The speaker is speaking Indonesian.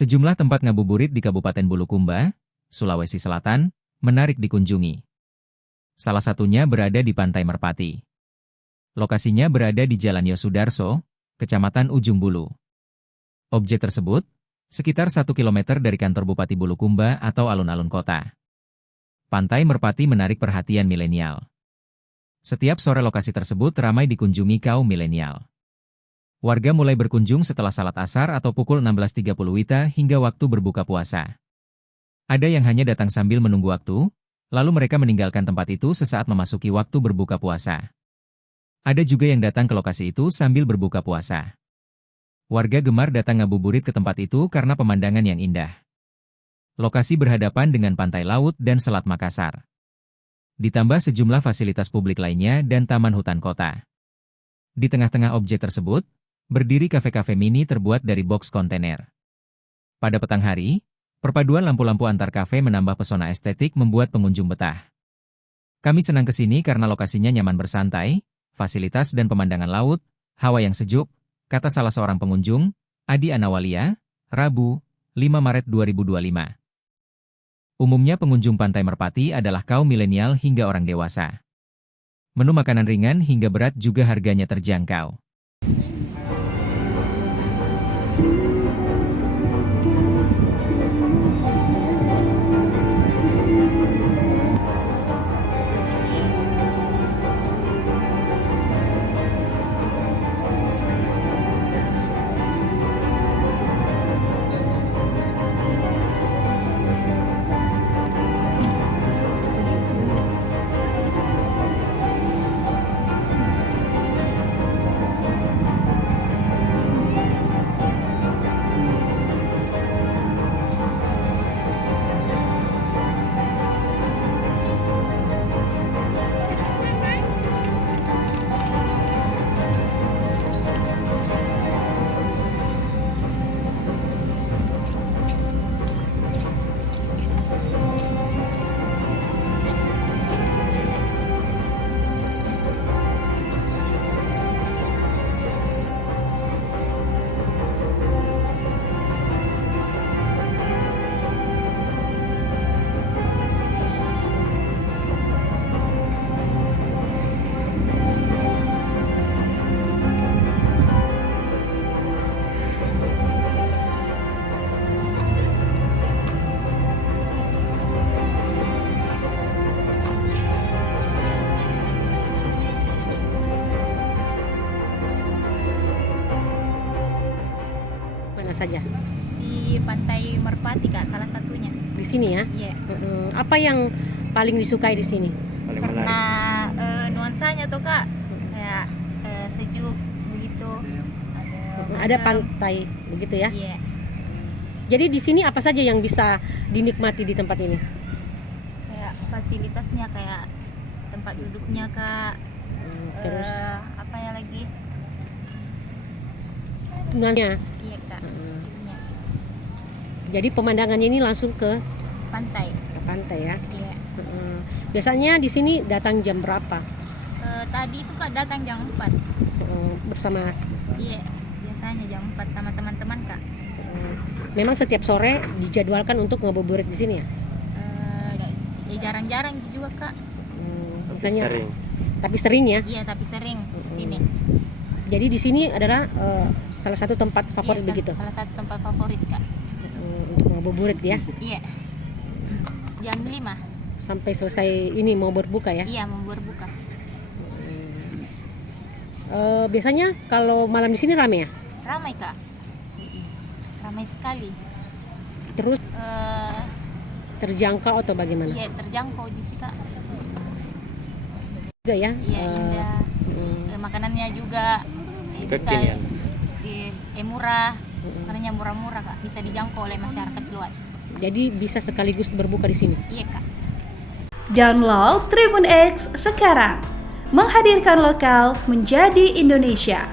Sejumlah tempat ngabuburit di Kabupaten Bulukumba, Sulawesi Selatan, menarik dikunjungi. Salah satunya berada di Pantai Merpati. Lokasinya berada di Jalan Yosudarso, Kecamatan Ujung Bulu. Objek tersebut, sekitar 1 km dari kantor Bupati Bulukumba atau alun-alun kota. Pantai Merpati menarik perhatian milenial. Setiap sore lokasi tersebut ramai dikunjungi kaum milenial. Warga mulai berkunjung setelah salat asar atau pukul 16.30 WITA hingga waktu berbuka puasa. Ada yang hanya datang sambil menunggu waktu, lalu mereka meninggalkan tempat itu sesaat memasuki waktu berbuka puasa. Ada juga yang datang ke lokasi itu sambil berbuka puasa. Warga gemar datang ngabuburit ke tempat itu karena pemandangan yang indah. Lokasi berhadapan dengan pantai laut dan Selat Makassar. Ditambah sejumlah fasilitas publik lainnya dan taman hutan kota. Di tengah-tengah objek tersebut, berdiri kafe-kafe mini terbuat dari box kontainer. Pada petang hari, perpaduan lampu-lampu antar kafe menambah pesona estetik membuat pengunjung betah. Kami senang ke sini karena lokasinya nyaman bersantai, fasilitas dan pemandangan laut, hawa yang sejuk, kata salah seorang pengunjung, Adi Anawalia, Rabu, 5 Maret 2025. Umumnya pengunjung Pantai Merpati adalah kaum milenial hingga orang dewasa. Menu makanan ringan hingga berat juga harganya terjangkau. Mana saja? Di Pantai Merpati, Kak, salah satunya. Di sini ya? Iya. Apa yang paling disukai di sini? Karena nuansanya tuh, Kak, kayak sejuk begitu. Ada pantai begitu ya? Iya. Jadi di sini apa saja yang bisa dinikmati di tempat ini? Kayak fasilitasnya, kayak tempat duduknya, Kak. Terus Apa ya lagi? nuansanya. Iya, Kak. Iya. Jadi pemandangannya ini langsung ke Pantai. ya. Iya. Biasanya di sini datang jam berapa? Tadi itu, Kak, datang jam 4. Bersama. Iya. Biasanya jam 4 sama teman-teman, Kak. Memang setiap sore dijadwalkan untuk ngabuburit di sini ya? Ya jarang-jarang juga, Kak. Misalnya, tapi sering ya? Iya, tapi sering di sini. Jadi di sini adalah salah satu tempat favorit Iya, begitu? Salah satu tempat favorit, Kak. Untuk ngabuburit ya? Iya. Jam 5. Sampai selesai ini mau berbuka ya? Iya, mau berbuka. Biasanya kalau malam di sini ramai ya? Ramai, Kak. Ramai sekali. Terus terjangkau atau bagaimana? Iya, terjangkau sih, Kak. Juga ya? Iya, indah. Makanannya juga bisa murah. Makanannya murah-murah, Kak. Bisa dijangkau oleh masyarakat luas. Jadi bisa sekaligus berbuka di sini? Iya, Kak. Download Tribun X sekarang. Menghadirkan lokal menjadi Indonesia.